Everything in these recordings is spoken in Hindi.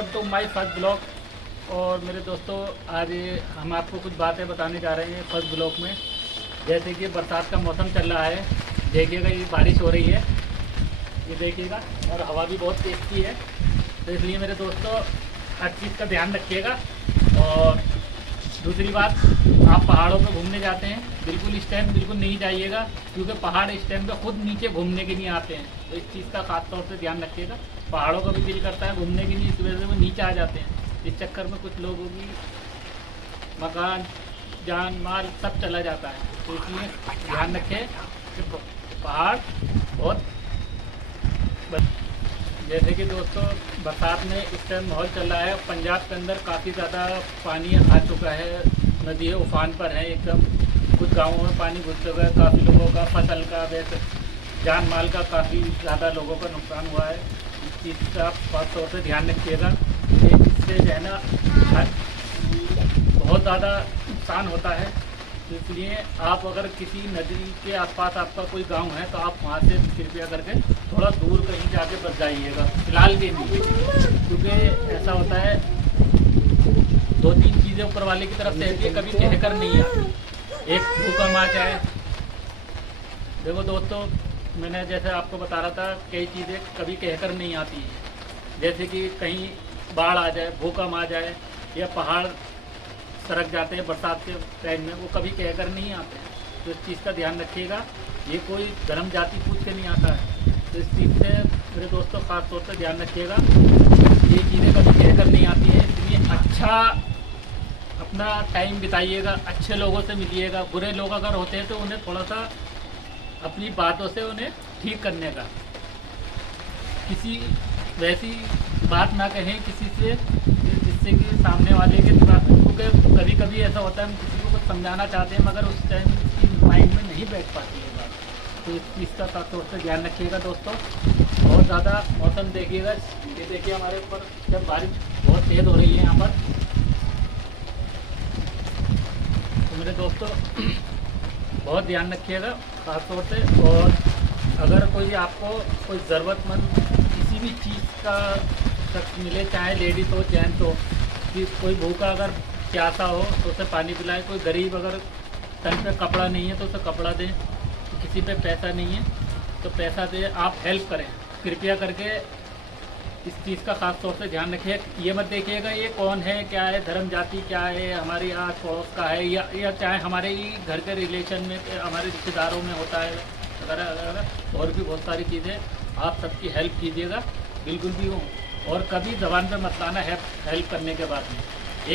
Welcome to my first blog. और मेरे दोस्तों, आज हम आपको कुछ बातें बताने जा रहे हैं फर्स्ट ब्लॉग में। जैसे कि बरसात का मौसम चल रहा है, देखिएगा ये बारिश हो रही है, ये देखिएगा, और हवा भी बहुत तेज़ की है। तो इसलिए मेरे दोस्तों हर चीज़ का ध्यान रखिएगा। और दूसरी बात, आप पहाड़ों पर घूमने जाते हैं, बिल्कुल इस टाइम बिल्कुल नहीं जाइएगा, क्योंकि पहाड़ इस टाइम पे खुद नीचे घूमने के लिए आते हैं। तो इस चीज़ का खास तौर से ध्यान रखिएगा। पहाड़ों का भी दिल करता है घूमने के लिए, इस वजह से वो नीचे आ जाते हैं। इस चक्कर में कुछ लोगों की मकान, जान माल सब चला जाता है। तो इसलिए ध्यान रखें कि पहाड़ बहुत जैसे कि दोस्तों बरसात में इस टाइम माहौल चल रहा है। पंजाब के अंदर काफ़ी ज़्यादा पानी आ चुका है, नदी उफान पर है एकदम। कुछ गांवों में पानी घुस चुका है, काफ़ी लोगों का फसल का, वैसे जान माल का काफ़ी ज़्यादा लोगों का नुकसान हुआ है। इस चीज़ का आप खास तौर से ध्यान रखिएगा कि इससे जो है ना बहुत ज़्यादा नुकसान होता है। तो इसलिए आप अगर किसी नदी के आसपास आपका कोई गांव है तो आप वहाँ से कृपया करके थोड़ा दूर कहीं जाके बच जाइएगा फिलहाल के लिए, क्योंकि ऐसा होता है दो तीन चीज़ें ऊपर वाले की तरफ से आती है, कभी कहकर नहीं आती। एक भूकंप आ जाए, देखो दोस्तों मैंने जैसे आपको बता रहा था, कई चीज़ें कभी कहकर नहीं आती है। जैसे कि कहीं बाढ़ आ जाए, भूकंप आ जाए, या पहाड़ सरक जाते हैं बरसात के टाइम में, वो कभी कहकर नहीं आते हैं। तो इस चीज़ का ध्यान रखिएगा। ये कोई धर्म जाति पूछ के नहीं आता है। तो इस चीज़ से मेरे दोस्तों खास तौर से ध्यान रखिएगा। ये चीज़ें कभी कहकर नहीं आती हैं, इसलिए अच्छा अपना टाइम बिताइएगा, अच्छे लोगों से मिलिएगा। बुरे लोग अगर होते हैं तो उन्हें थोड़ा सा अपनी बातों से उन्हें ठीक करने का, किसी वैसी बात ना कहें किसी से जिससे कि सामने वाले के साथ, क्योंकि कभी कभी ऐसा होता है हम किसी को कुछ समझाना चाहते हैं मगर उस टाइम उसकी माइंड में नहीं बैठ पाती है बात। तो इस चीज़ का खास तौर से ध्यान रखिएगा दोस्तों। बहुत ज़्यादा मौसम देखिएगा, ये देखिए हमारे ऊपर जब बारिश बहुत तेज़ हो रही है यहाँ पर। तो मेरे दोस्तों बहुत ध्यान रखिएगा खास तौर से। और अगर कोई आपको कोई ज़रूरतमंद किसी भी चीज़ का शख्स मिले, चाहे लेडीज़ हो जेंट्स हो, कि कोई भूखा अगर प्यासा हो तो उसे पानी पिलाएं, कोई गरीब अगर तन पे कपड़ा नहीं है तो उसे कपड़ा दें, किसी पे पैसा नहीं है तो पैसा दें, आप हेल्प करें कृपया करके। इस चीज़ का खास तौर से ध्यान रखिए। ये मत देखिएगा ये कौन है, क्या है, धर्म जाति क्या है, हमारी आस पड़ोस का है, या चाहे हमारे ही घर के रिलेशन में, हमारे रिश्तेदारों में होता है वगैरह वगैरह। और भी बहुत सारी चीज़ें, आप सबकी हेल्प कीजिएगा बिल्कुल भी हो। और कभी ज़बान पे मत लाना है हेल्प करने के बाद में।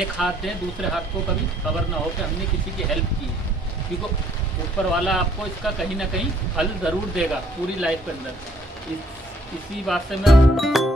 एक हाथ दें, दूसरे हाथ को कभी खबर ना हो कि हमने किसी की हेल्प की है, क्योंकि ऊपर वाला आपको इसका कहीं ना कहीं फल ज़रूर देगा पूरी लाइफ के अंदर। इसी बात से मैं